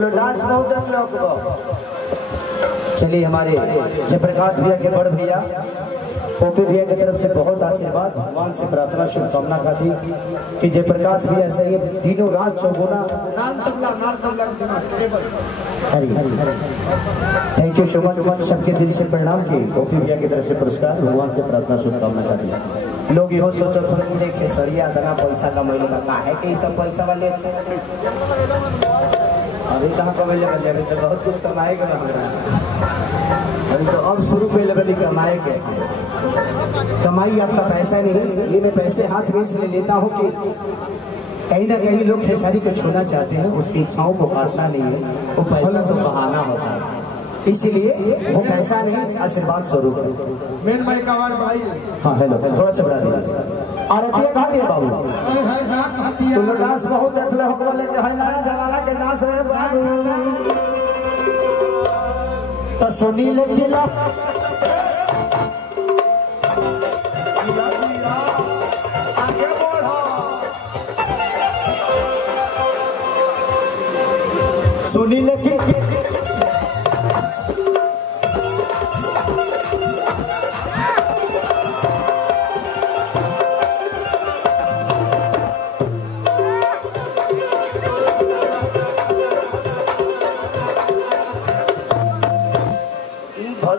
तो डांस बहुत लोग। चलिए हमारे जयप्रकाश भैया के बड़ भैया पोपी भैया की तरफ से बहुत आशीर्वाद, भगवान से प्रार्थना शुभकामना खाती कि जयप्रकाश भैया ऐसे ही दिनों रात चौगुना। थैंक यू सो मच, सबके दिल से प्रणाम की पोपी भैया की तरफ से पुरस्कार, भगवान से प्रार्थना शुभकामना खाती। लोग यो सोचो थोड़ी देखे सरिया दना पैसा कमैले काहे के सब पैसा वाले अभी कहाँ कमाई अभी तो बहुत कुछ कमाएगा हमारा। अभी तो अब शुरू में लेवल कमाए के कमाई आपका पैसा नहीं, ये मैं पैसे हाथ में इसलिए लेता हूँ कि कहीं ना कहीं लोग खेसारी को छूना चाहते हैं, उसकी इच्छाओं को काटना नहीं है, वो पैसा तो बहाना होता है, इसीलिए वो पैसा नहीं आशीर्वाद स्वरूप है। मेन भाई का आवाज भाई। हाँ हेलो थोड़ा सा बढ़ा आरती कहा दिया बाबू तुम डांस बहुत देख लो बोले कि हर नया जमाना के डांस है बाबू तो सुनी ले दिला आगे बढ़ो सुनी ले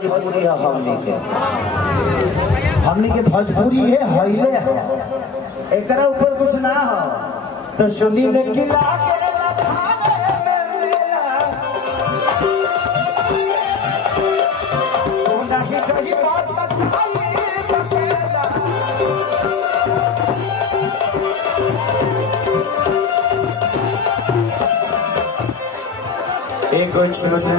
भोजपुरी है हमने के भोजपुरी है हिले है एकरा ऊपर कुछ ना हो तो सुनी ले किला के लखावे में मेला तो नहीं चाहिए बात बचाई बकेला एक छोटे